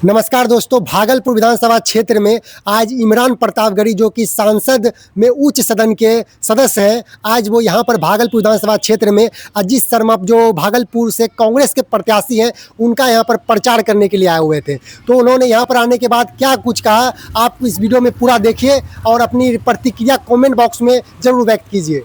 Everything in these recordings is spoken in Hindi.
नमस्कार दोस्तों, भागलपुर विधानसभा क्षेत्र में आज इमरान प्रतापगढ़ी जो कि सांसद में उच्च सदन के सदस्य हैं, आज वो यहाँ पर भागलपुर विधानसभा क्षेत्र में अजीत शर्मा जो भागलपुर से कांग्रेस के प्रत्याशी हैं उनका यहाँ पर प्रचार करने के लिए आए हुए थे। तो उन्होंने यहाँ पर आने के बाद क्या कुछ कहा, आप इस वीडियो में पूरा देखिए और अपनी प्रतिक्रिया कॉमेंट बॉक्स में ज़रूर व्यक्त कीजिए।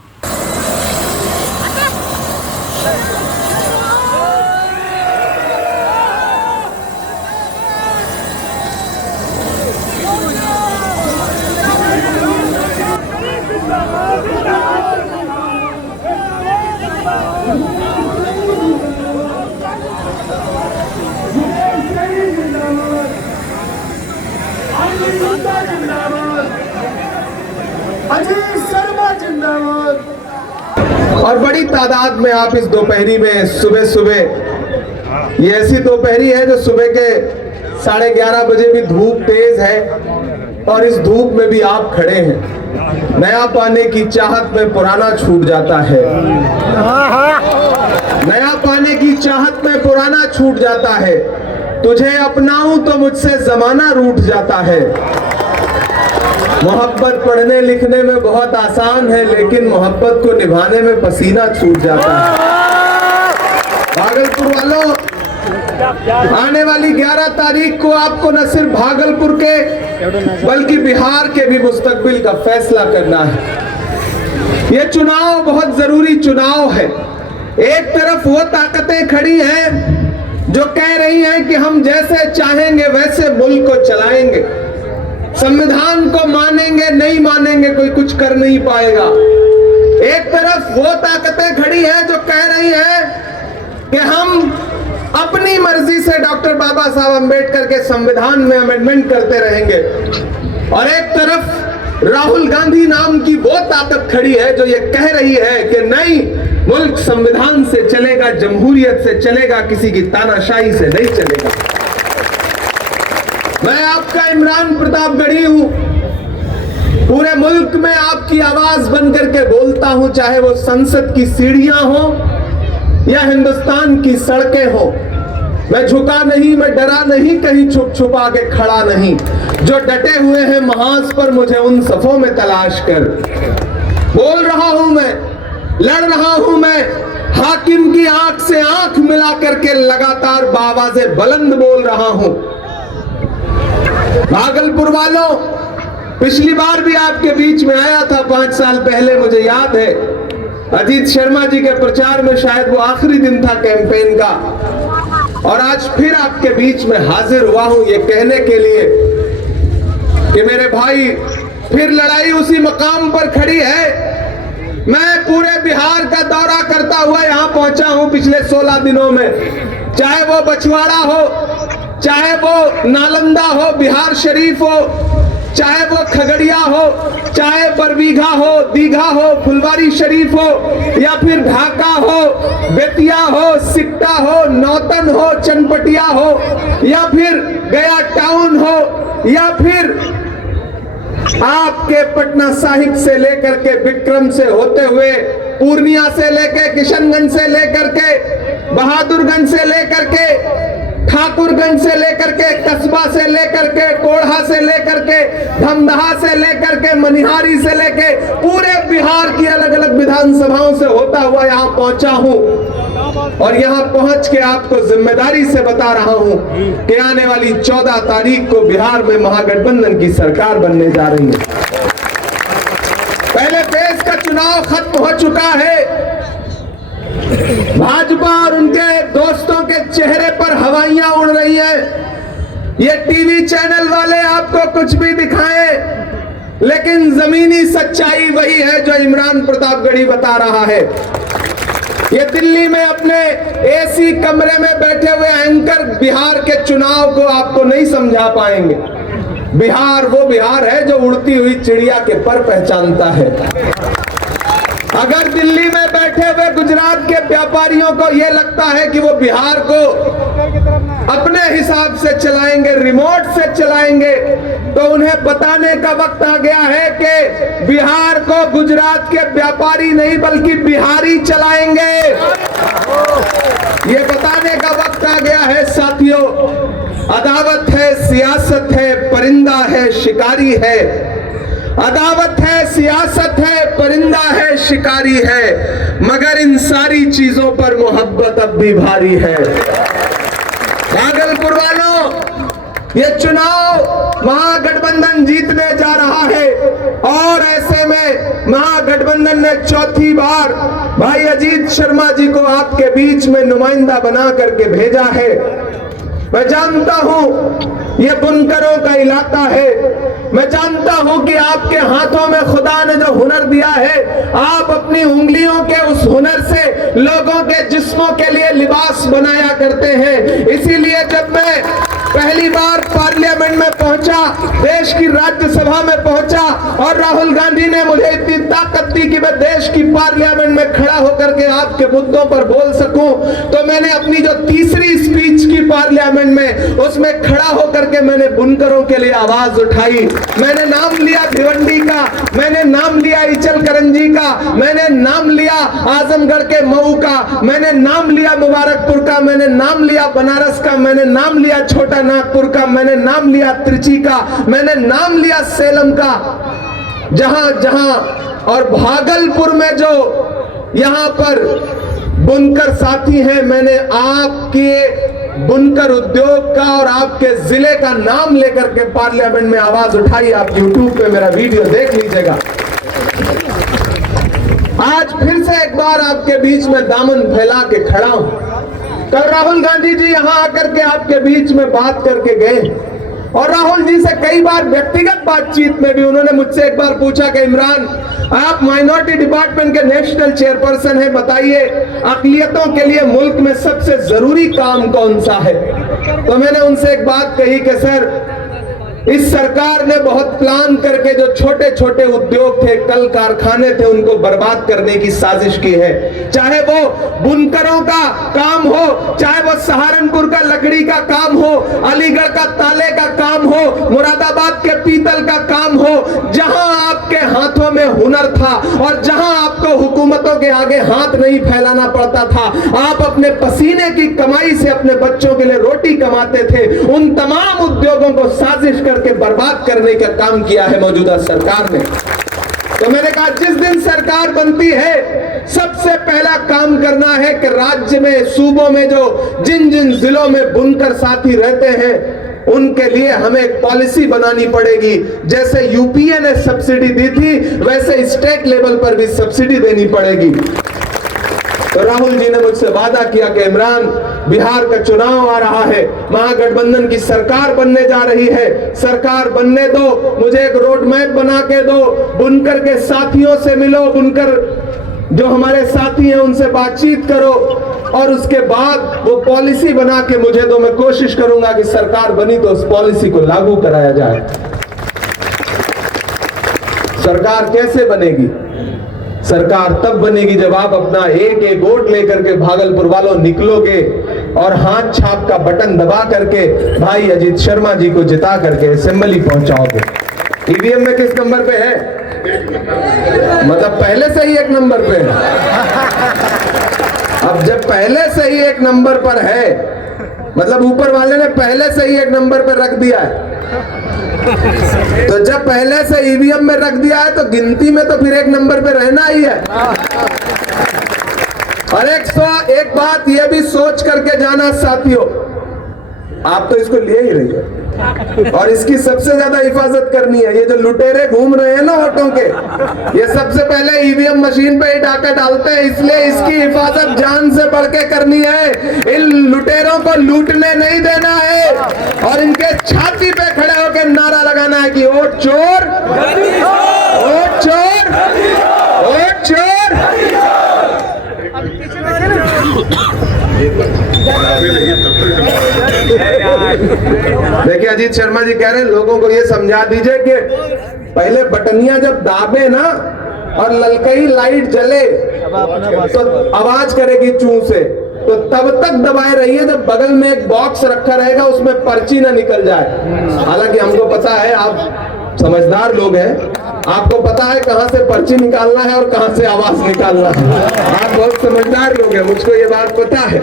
अजीत शर्मा जिंदाबाद। और बड़ी तादाद में आप इस दोपहरी में सुबह सुबह, ये ऐसी दोपहरी है जो सुबह के 11:30 बजे भी धूप तेज है और इस धूप में भी आप खड़े हैं। नया पाने की चाहत में पुराना छूट जाता है, नया पाने की चाहत में पुराना छूट जाता है। तुझे अपनाऊं तो मुझसे जमाना रूठ जाता है। मोहब्बत पढ़ने लिखने में बहुत आसान है, लेकिन मोहब्बत को निभाने में पसीना छूट जाता है। भागलपुर वालों, आने वाली 11 तारीख को आपको न सिर्फ भागलपुर के बल्कि बिहार के भी मुस्तकबिल का फैसला करना है। ये चुनाव बहुत जरूरी चुनाव है। एक तरफ वो ताकतें खड़ी हैं जो कह रही हैं कि हम जैसे चाहेंगे वैसे मुल्क को चलाएंगे, संविधान को मानेंगे नहीं मानेंगे कोई कुछ कर नहीं पाएगा। एक तरफ वो ताकतें खड़ी हैं जो कह रही हैं कि हम अपनी मर्जी से डॉक्टर बाबा साहब अंबेडकर के संविधान में अमेंडमेंट करते रहेंगे, और एक तरफ राहुल गांधी नाम की वो ताकत खड़ी है जो ये कह रही है कि नहीं, मुल्क संविधान से चलेगा, जमहूरियत से चलेगा, किसी की तानाशाही से नहीं चलेगा। मैं आपका इमरान प्रतापगढ़ी हूं, पूरे मुल्क में आपकी आवाज बनकर के बोलता हूं, चाहे वो संसद की सीढ़ियां हो या हिंदुस्तान की सड़कें हो। मैं झुका नहीं, मैं डरा नहीं, कहीं छुप छुपा के खड़ा नहीं। जो डटे हुए हैं महाज पर, मुझे उन सफों में तलाश कर। बोल रहा हूं मैं, लड़ रहा हूं मैं, हाकिम की आंख से आंख मिला करके लगातार बावाज़े बुलंद बोल रहा हूं। भागलपुर वालों, पिछली बार भी आपके बीच में आया था 5 साल पहले, मुझे याद है। अजीत शर्मा जी के प्रचार में शायद वो आखिरी दिन था कैंपेन का, और आज फिर आपके बीच में हाजिर हुआ हूं ये कहने के लिए कि मेरे भाई, फिर लड़ाई उसी मकाम पर खड़ी है। मैं पूरे बिहार का दौरा करता हुआ यहां पहुंचा हूं पिछले 16 दिनों में, चाहे वो बछवाड़ा हो, चाहे वो नालंदा हो, बिहार शरीफ हो, चाहे वो खगड़िया हो, चाहे बरबीघा हो, दीघा हो, फुलवारी शरीफ हो, या फिर ढाका हो, बेतिया हो, सिकटा हो, नौतन हो, चनपटिया हो, या फिर गया टाउन हो, या फिर आपके पटना साहिब से लेकर के विक्रम से होते हुए पूर्णिया से लेकर किशनगंज से लेकर के बहादुरगंज से लेकर के ठाकुरगंज से लेकर के कस्बा से लेकर के कोढ़ा से लेकर के धमदाहा से लेकर के मनिहारी से लेके पूरे बिहार की अलग अलग विधानसभाओं से होता हुआ यहाँ पहुंचा हूं, और यहाँ पहुंच के आपको जिम्मेदारी से बता रहा हूं कि आने वाली 14 तारीख को बिहार में महागठबंधन की सरकार बनने जा रही है। पहले फेज का चुनाव खत्म हो चुका है। भाजपा और उनके दोस्तों के चेहरे पर हवाइयां उड़ रही हैं। ये टीवी चैनल वाले आपको कुछ भी दिखाएं, लेकिन जमीनी सच्चाई वही है जो इमरान प्रतापगढ़ी बता रहा है। ये दिल्ली में अपने एसी कमरे में बैठे हुए एंकर बिहार के चुनाव को आपको नहीं समझा पाएंगे। बिहार वो बिहार है जो उड़ती हुई चिड़िया के पर पहचानता है। अगर दिल्ली में बैठे हुए गुजरात के व्यापारियों को यह लगता है कि वो बिहार को अपने हिसाब से चलाएंगे, रिमोट से चलाएंगे, तो उन्हें बताने का वक्त आ गया है कि बिहार को गुजरात के व्यापारी नहीं बल्कि बिहारी चलाएंगे। ये बताने का वक्त आ गया है साथियों। अदावत है, सियासत है, परिंदा है, शिकारी है। अदावत है, सियासत है, परिंदा है, शिकारी है, मगर इन सारी चीजों पर मोहब्बत अब भी भारी है। भागलपुर वालों, ये चुनाव महागठबंधन जीतने जा रहा है और ऐसे में महागठबंधन ने चौथी बार भाई अजीत शर्मा जी को आपके बीच में नुमाइंदा बना करके भेजा है। मैं जानता हूं ये बुनकरों का इलाका है, मैं जानता हूं कि आपके हाथों में खुदा ने जो हुनर दिया है, आप अपनी उंगलियों के उस हुनर से लोगों के जिस्मों के लिए लिबास बनाया करते हैं। इसीलिए जब मैं पहली बार पार्लियामेंट में पहुंचा, देश की राज्यसभा में पहुंचा और राहुल गांधी ने मुझे इतनी ताकत दी कि मैं देश की पार्लियामेंट में खड़ा होकर के आपके मुद्दों पर बोल सकूं, तो मैंने अपनी जो तीसरी स्पीच की पार्लियामेंट में, उसमें खड़ा होकर के मैंने बुनकरों के लिए आवाज उठाई। मैंने नाम लिया भिवंडी का, मैंने नाम लिया इचलकरंजी का, मैंने नाम लिया आजमगढ़ के मऊ का, मैंने नाम लिया मुबारकपुर का, मैंने नाम लिया बनारस का, मैंने नाम लिया छोटा नागपुर का, मैंने नाम लिया त्रिची का, मैंने नाम लिया सेलम का। जहां जहां और भागलपुर में जो यहां पर बुनकर साथी हैं, मैंने आपके बुनकर उद्योग का और आपके जिले का नाम लेकर के पार्लियामेंट में आवाज उठाई। आप YouTube पे मेरा वीडियो देख लीजिएगा। आज फिर से एक बार आपके बीच में दामन फैला के खड़ा हूं। कल राहुल गांधी जी यहां आकर के आपके बीच में बात करके गए और राहुल जी से कई बार व्यक्तिगत बातचीत में भी उन्होंने मुझसे एक बार पूछा कि इमरान, आप माइनॉरिटी डिपार्टमेंट के नेशनल चेयरपर्सन हैं, बताइए अक़लियतों के लिए मुल्क में सबसे जरूरी काम कौन सा है। तो मैंने उनसे एक बात कही कि सर, इस सरकार ने बहुत प्लान करके जो छोटे छोटे उद्योग थे, कल कारखाने थे, उनको बर्बाद करने की साजिश की है। चाहे वो बुनकरों का काम हो, चाहे वो सहारनपुर का लकड़ी का काम हो, अलीगढ़ का ताले का काम हो, मुरादाबाद के पीतल का काम हो, जहां आपके हाथों में हुनर था और जहां आपको हुकूमतों के आगे हाथ नहीं फैलाना पड़ता था, आप अपने पसीने की कमाई से अपने बच्चों के लिए रोटी कमाते थे, उन तमाम उद्योगों को साजिश के बर्बाद करने का काम किया है मौजूदा सरकार ने। तो मैंने कहा, जिस दिन सरकार बनती है, सबसे पहला काम करना है कि राज्य में, सूबों में जो जिन जिन जिलों में बुनकर साथी रहते हैं, उनके लिए हमें एक पॉलिसी बनानी पड़ेगी। जैसे यूपीए ने सब्सिडी दी थी, वैसे स्टेट लेवल पर भी सब्सिडी देनी पड़ेगी। तो राहुल जी ने मुझसे वादा किया कि इमरान, बिहार का चुनाव आ रहा है, महागठबंधन की सरकार बनने जा रही है, सरकार बनने दो, मुझे एक रोड मैप बना के दो, बुनकर के साथियों से मिलो, बुनकर जो हमारे साथी हैं उनसे बातचीत करो और उसके बाद वो पॉलिसी बना के मुझे दो। मैं कोशिश करूंगा कि सरकार बनी तो उस पॉलिसी को लागू कराया जाए। सरकार कैसे बनेगी? सरकार तब बनेगी जब आप अपना एक एक वोट लेकर के भागलपुर वालों निकलोगे और हाथ छाप का बटन दबा करके भाई अजीत शर्मा जी को जिता करके असेंबली पहुंचाओगे। ईवीएम में किस नंबर पे है? मतलब पहले से ही एक नंबर पे है। अब जब पहले से ही एक नंबर पर है, मतलब ऊपर वाले ने पहले से ही एक नंबर पर रख दिया है। तो जब पहले से ईवीएम में रख दिया है तो गिनती में तो फिर एक नंबर पे रहना ही है। और एक बात ये भी सोच करके जाना साथियों, आप तो इसको लिए ही रही है और इसकी सबसे ज्यादा हिफाजत करनी है। ये जो लुटेरे घूम रहे हैं ना वोटों के, ये सबसे पहले ईवीएम मशीन पे ही डाका डालते हैं, इसलिए इसकी हिफाजत जान से बढ़ के करनी है। इन लुटेरों को लूटने नहीं देना है और इनके छाती पे खड़े होकर नारा लगाना है कि वोट चोर, वोट चोर, वोट चोर। देखिए अजीत शर्मा जी कह रहे हैं लोगों को ये समझा दीजिए कि पहले बटनियां जब दाबे ना और ललकई लाइट जले तो आवाज करेगी चू से, तो तब तक दबाए रहिए जब बगल में एक बॉक्स रखा रहेगा उसमें पर्ची ना निकल जाए। हालांकि हमको पता है आप समझदार लोग हैं, आपको पता है कहां से पर्ची निकालना है और कहां से आवाज निकालना है। आप बहुत समझदार लोग हैं, मुझको ये बात पता है।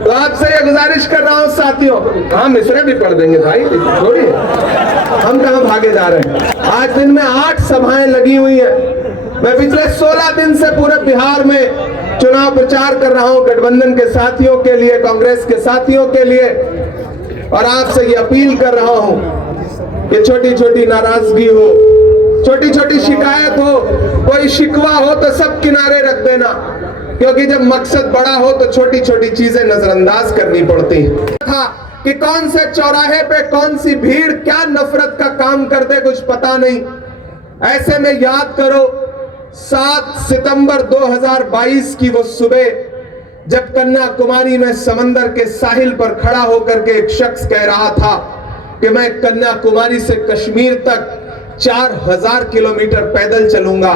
तो आपसे ये गुजारिश कर रहा हूं साथियों, हम मिसरे भी पढ़ देंगे भाई, थोड़ी हम कहां भागे जा रहे हैं। आज दिन में 8 सभाएं लगी हुई है। मैं पिछले 16 दिन से पूरे बिहार में चुनाव प्रचार कर रहा हूं गठबंधन के साथियों के लिए, कांग्रेस के साथियों के लिए, और आपसे ये अपील कर रहा हूं कि छोटी छोटी नाराजगी हो, छोटी छोटी शिकायत हो, कोई शिकवा हो तो सब किनारे रख देना, क्योंकि जब मकसद बड़ा हो तो छोटी छोटी चीजें नजरअंदाज करनी पड़ती है। कि कौन से चौराहे पे कौन सी भीड़ क्या नफरत का काम कर दे कुछ पता नहीं। ऐसे में याद करो 7 सितंबर 2022 की वो सुबह, जब कन्याकुमारी में समंदर के साहिल पर खड़ा होकर के एक शख्स कह रहा था कि मैं कन्याकुमारी से कश्मीर तक 4000 किलोमीटर पैदल चलूंगा,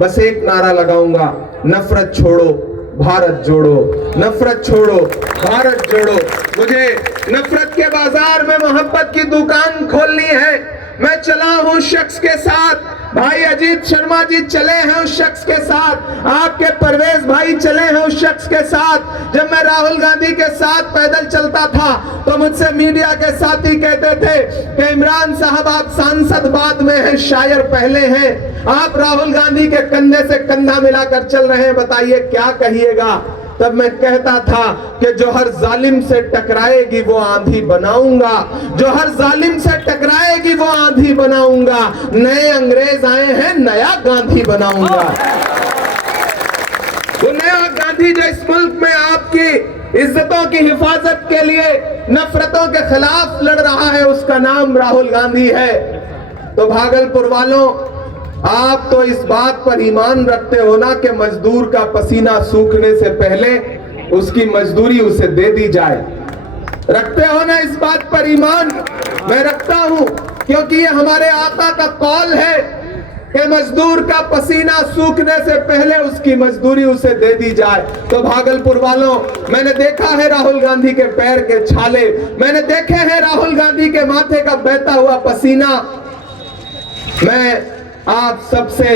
बस एक नारा लगाऊंगा, नफरत छोड़ो भारत जोड़ो, नफरत छोड़ो भारत जोड़ो। मुझे नफरत के बाजार में मोहब्बत की दुकान खोलनी है। मैं चला हूं शख्स के साथ, भाई अजीत शर्मा जी चले हैं उस शख्स के साथ, आपके परवेज भाई चले हैं उस शख्स के साथ। जब मैं राहुल गांधी के साथ पैदल चलता था तो मुझसे मीडिया के साथी कहते थे कि इमरान साहब आप सांसद बाद में हैं, शायर पहले हैं, आप राहुल गांधी के कंधे से कंधा मिलाकर चल रहे हैं, बताइए क्या कहिएगा। तब मैं कहता था कि जो हर जालिम से टकराएगी वो आंधी बनाऊंगा, जो हर जालिम से टकराएगी वो आंधी बनाऊंगा, नए अंग्रेज आए हैं नया गांधी बनाऊंगा। वो नया गांधी जो इस मुल्क में आपकी इज्जतों की हिफाजत के लिए नफरतों के खिलाफ लड़ रहा है, उसका नाम राहुल गांधी है। तो भागलपुर वालों, आप तो इस बात पर ईमान रखते हो ना कि मजदूर का पसीना सूखने से पहले उसकी मजदूरी उसे दे दी जाए, रखते हो ना इस बात पर ईमान? मैं रखता हूं, क्योंकि ये हमारे आका का कौल है कि मजदूर का पसीना सूखने से पहले उसकी मजदूरी उसे दे दी जाए। तो भागलपुर वालों, मैंने देखा है राहुल गांधी के पैर के छाले, मैंने देखे हैं राहुल गांधी के माथे का बहता हुआ पसीना। मैं आप सबसे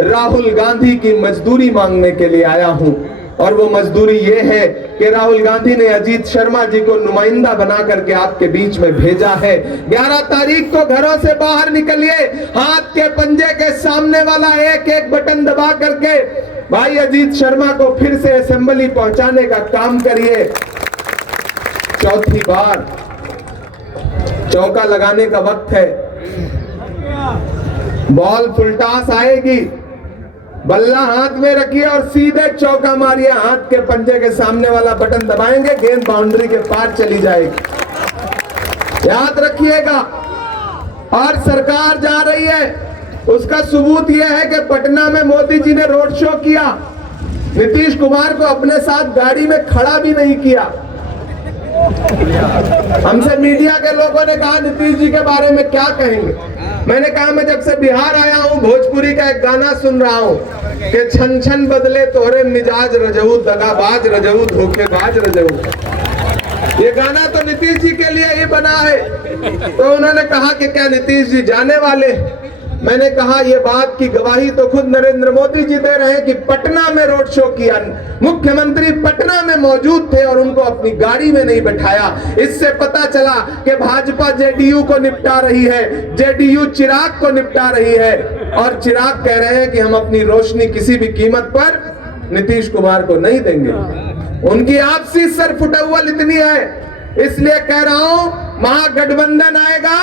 राहुल गांधी की मजदूरी मांगने के लिए आया हूं, और वो मजदूरी ये है कि राहुल गांधी ने अजीत शर्मा जी को नुमाइंदा बना करके आपके बीच में भेजा है। 11 तारीख को घरों से बाहर निकलिए, हाथ के पंजे के सामने वाला एक एक बटन दबा करके भाई अजीत शर्मा को फिर से असेंबली पहुंचाने का काम करिए। चौथी बार चौका लगाने का वक्त है। बॉल फुलटास आएगी, बल्ला हाथ में रखिए और सीधे चौका मारिए, हाथ के पंजे के सामने वाला बटन दबाएंगे, गेंद बाउंड्री के पार चली जाएगी, याद रखिएगा। और सरकार जा रही है, उसका सबूत यह है कि पटना में मोदी जी ने रोड शो किया, नीतीश कुमार को अपने साथ गाड़ी में खड़ा भी नहीं किया। हमसे मीडिया के लोगों ने कहा नीतीश जी के बारे में क्या कहेंगे। मैंने कहा मैं जब से बिहार आया हूं भोजपुरी का एक गाना सुन रहा हूं कि छन छन बदले तोरे मिजाज रजहू, दगाबाज रजहू, धोखेबाज रजहू। ये गाना तो नीतीश जी के लिए ही बना है। तो उन्होंने कहा कि क्या नीतीश जी जाने वाले? मैंने कहा ये बात की गवाही तो खुद नरेंद्र मोदी जी दे रहे हैं कि पटना में रोड शो किया, मुख्यमंत्री पटना में मौजूद थे और उनको अपनी गाड़ी में नहीं बैठाया। इससे पता चला कि भाजपा जेडीयू को निपटा रही है, जेडीयू चिराग को निपटा रही है, और चिराग कह रहे हैं कि हम अपनी रोशनी किसी भी कीमत पर नीतीश कुमार को नहीं देंगे। उनकी आपसी सर फुटअव्वल इतनी है, इसलिए कह रहा हूं महागठबंधन आएगा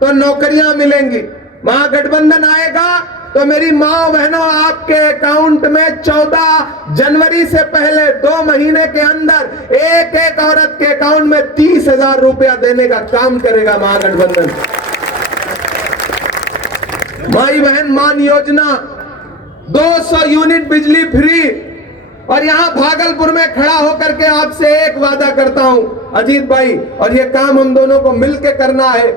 तो नौकरियां मिलेंगी, महागठबंधन आएगा तो मेरी माँ बहनों आपके अकाउंट में 14 जनवरी से पहले 2 महीने के अंदर एक एक औरत के अकाउंट में 30,000 रुपया देने का काम करेगा महागठबंधन। माई बहन मान योजना, 200 यूनिट बिजली फ्री। और यहां भागलपुर में खड़ा होकर के आपसे एक वादा करता हूं अजीत भाई, और ये काम हम दोनों को मिलकर करना है।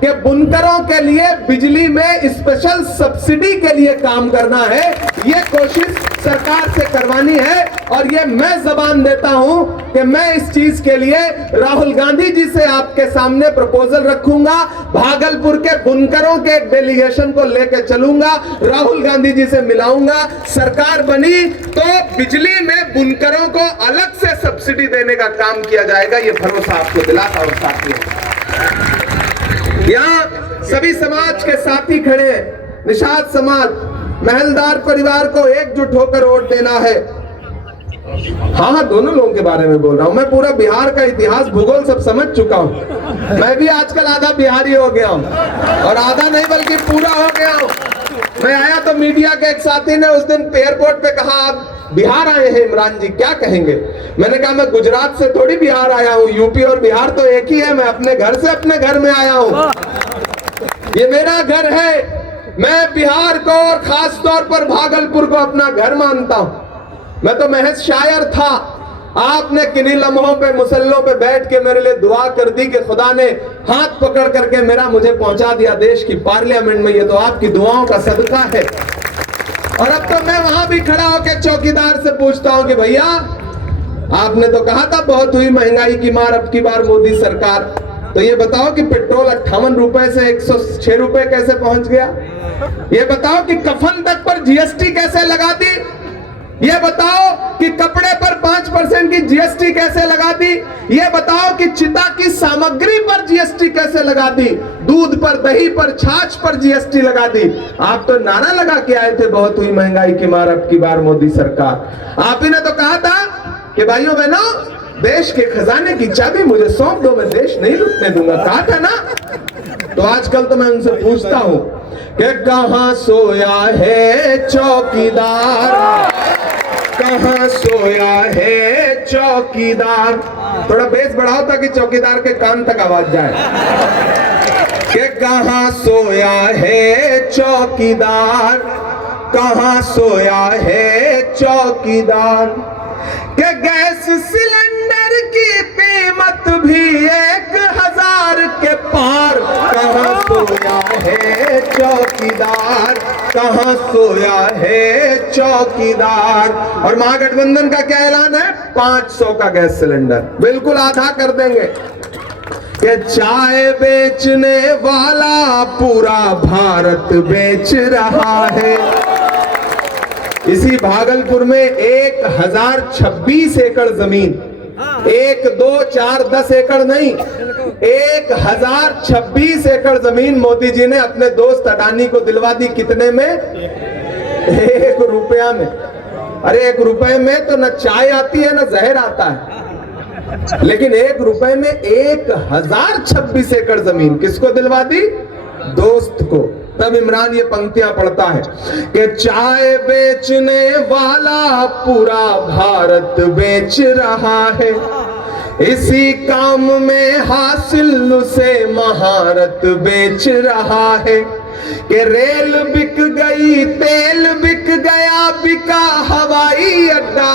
कि बुनकरों के लिए बिजली में स्पेशल सब्सिडी के लिए काम करना है। ये कोशिश सरकार से करवानी है और ये मैं जबान देता हूं कि मैं इस चीज के लिए राहुल गांधी जी से आपके सामने प्रपोजल रखूंगा। भागलपुर के बुनकरों के एक डेलीगेशन को लेकर चलूंगा, राहुल गांधी जी से मिलाऊंगा। सरकार बनी तो बिजली में बुनकरों को अलग से सब्सिडी देने का काम किया जाएगा, ये भरोसा आपको दिलाता हूं साथियों। यहाँ सभी समाज के साथी खड़े, निषाद समाज, महलदार परिवार को एकजुट होकर वोट देना है। हाँ, दोनों लोगों के बारे में बोल रहा हूं मैं। पूरा बिहार का इतिहास भूगोल सब समझ चुका हूं। मैं भी आजकल आधा बिहारी हो गया हूं, और आधा नहीं बल्कि पूरा हो गया हूं। मैं आया तो मीडिया के एक साथी ने उस दिन एयरपोर्ट पे कहा, आप बिहार आए हैं इमरान जी, क्या कहेंगे? मैंने कहा मैं गुजरात से थोड़ी बिहार आया हूँ, यूपी और बिहार तो एक ही है। मैं अपने घर से अपने घर में आया हूँ, ये मेरा घर है। मैं बिहार को और खास तौर पर भागलपुर को अपना घर मानता हूं। मैं तो महज शायर था। आपने किन्हीं लम्हों पे मुसल्लों पे बैठ के मेरे लिए दुआ कर दी कि खुदा ने हाथ पकड़ करके मुझे पहुंचा दिया देश की पार्लियामेंट में। ये तो आपकी दुआओं का सदका है। और अब तो मैं वहां भी खड़ा होकर चौकीदार से पूछता हूं कि भैया, आपने तो कहा था बहुत हुई महंगाई की मार अब की बार मोदी सरकार, तो ये बताओ कि पेट्रोल 58 रुपए से 106 रुपए कैसे पहुंच गया? ये बताओ कि कफन तक पर जीएसटी कैसे लगा दी? ये बताओ कि कपड़े पर 5% की जीएसटी कैसे लगा दी? ये बताओ कि चिता की सामग्री पर जीएसटी कैसे लगा दी? दूध पर, दही पर, छाछ पर जीएसटी लगा दी। आप तो नारा लगा के आए थे बहुत हुई महंगाई की मार अब की बार मोदी सरकार। आप ही ने तो कहा था कि भाइयों बहनों, देश के खजाने की चाबी मुझे सौंप दो, मैं देश नहीं लुटने दूंगा। कहा था ना? तो आजकल तो मैं उनसे पूछता हूं कि कहां सोया है चौकीदार, कहां सोया है चौकीदार? थोड़ा बेस बढ़ाओ ताकि चौकीदार के कान तक आवाज जाए। कि कहां सोया है चौकीदार, कहां सोया है चौकीदार? कि गैस सिलेंडर की कीमत भी 1000 के पार, कहां सोया है चौकीदार, कहां सोया है चौकीदार? और महागठबंधन का क्या ऐलान है? 500 का गैस सिलेंडर बिल्कुल आधा कर देंगे। कि चाय बेचने वाला पूरा भारत बेच रहा है। इसी भागलपुर में 1026 एकड़ जमीन, 1, 2, 4, 10 एकड़ नहीं, 1026 एकड़ जमीन मोदी जी ने अपने दोस्त अडानी को दिलवा दी। कितने में? 1 रुपया में। अरे 1 रुपए में तो न चाय आती है न जहर आता है, लेकिन 1 रुपए में 1026 एकड़ जमीन किसको दिलवा दी? दोस्त को। तब इमरान ये पंक्तियां पढ़ता है कि चाय बेचने वाला पूरा भारत बेच रहा है, इसी काम में हासिल उसे महारत बेच रहा है। कि रेल बिक गई, तेल बिक गया, बिका हवाई अड्डा।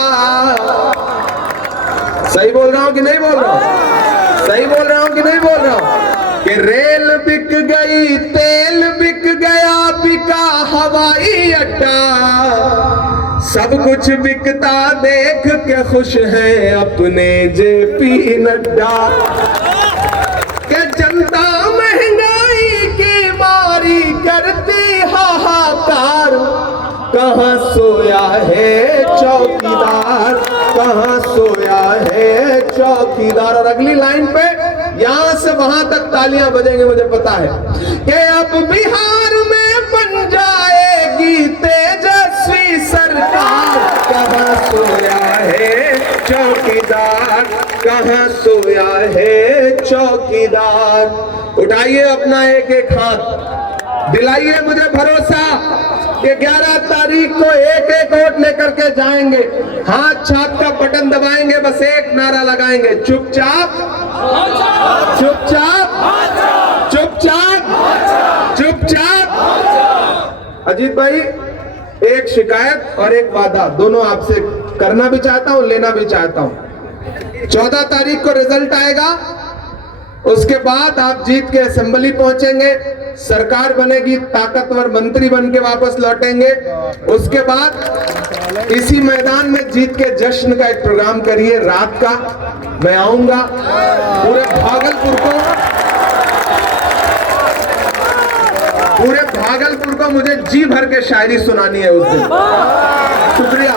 सही बोल रहा हूं कि नहीं बोल रहा हूं? सही बोल रहा हूं कि नहीं बोल रहा हूं? कि रेल बिक गई, तेल बिक गया, बिका हवाई अड्डा। सब कुछ बिकता देख के खुश है अपने जेपी नड्डा। कि जनता महंगाई की मारी करती हाहाकार, कहां सोया है चौकीदार, कहां सोया है चौकीदार? और अगली लाइन पे यहां से वहां तक तालियां बजेंगे, मुझे पता है कि अब बिहार में बन जाएगी तेजस्वी सरकार। कहां सोया है चौकीदार, कहां सोया है चौकीदार? उठाइए अपना एक एक हाथ, दिलाइए मुझे भरोसा कि 11 तारीख को एक एक वोट लेकर के जाएंगे। हाथ छाप का बटन दबाएंगे, बस एक नारा लगाएंगे, चुपचाप चुपचाप चुपचाप चुपचाप। अजीत भाई, एक शिकायत और एक वादा दोनों आपसे करना भी चाहता हूं, लेना भी चाहता हूं। 14 तारीख को रिजल्ट आएगा उसके बाद आप जीत के असेंबली पहुंचेंगे, सरकार बनेगी, ताकतवर मंत्री बन के वापस लौटेंगे। उसके बाद इसी मैदान में जीत के जश्न का एक प्रोग्राम करिए रात का। मैं आऊंगा, पूरे भागलपुर को मुझे जी भर के शायरी सुनानी है उस दिन। शुक्रिया।